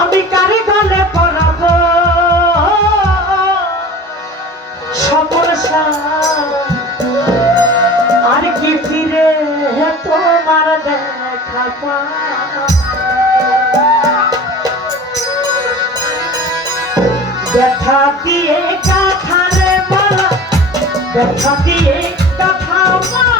আমি কারে গলে পড়াব সমস্যা আর কি ফিরে তোমার দেখা পাবো? ব্যথা দিয়ে কাঠারে মালা, ব্যথা দিয়ে কাঠা মালা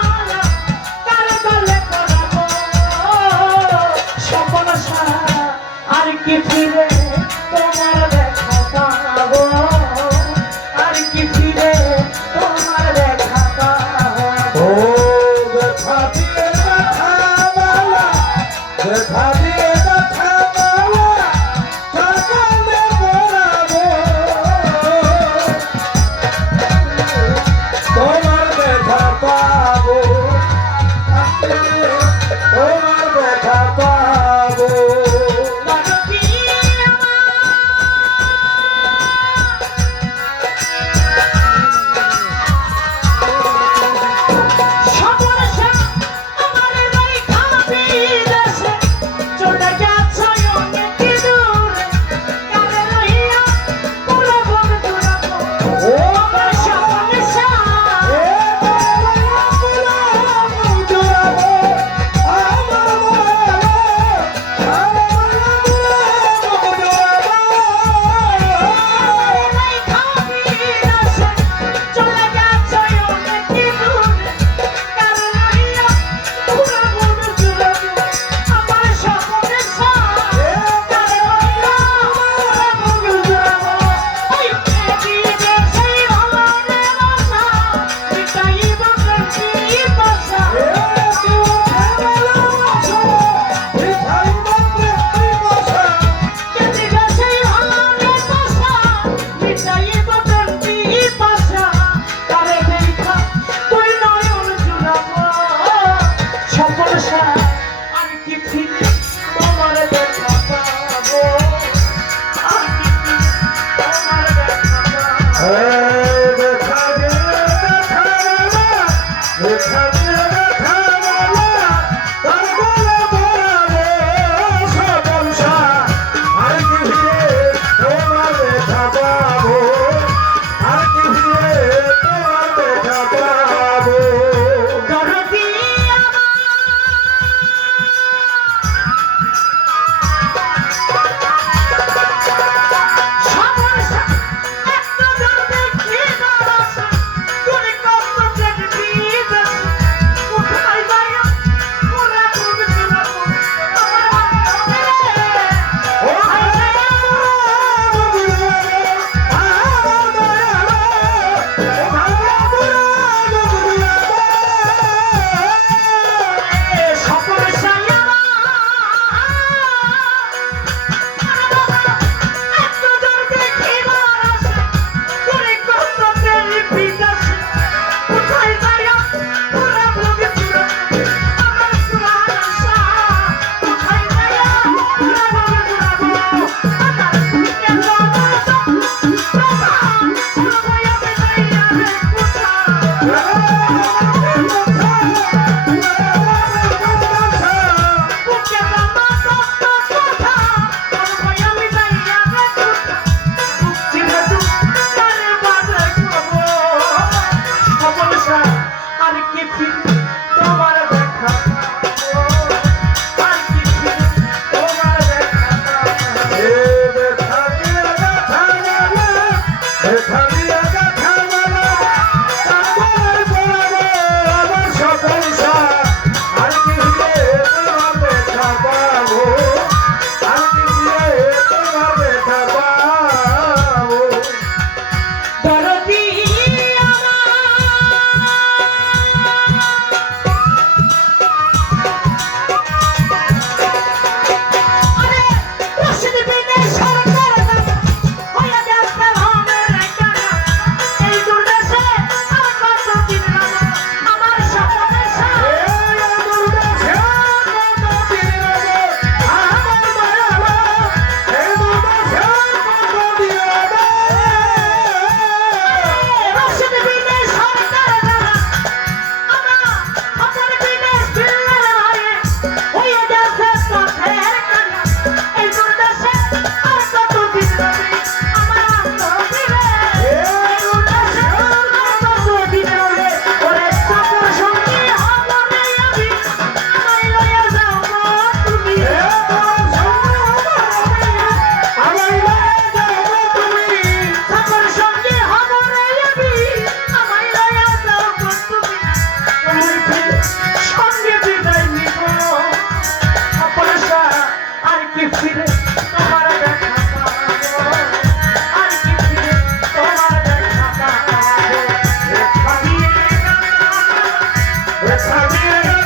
Let's not it.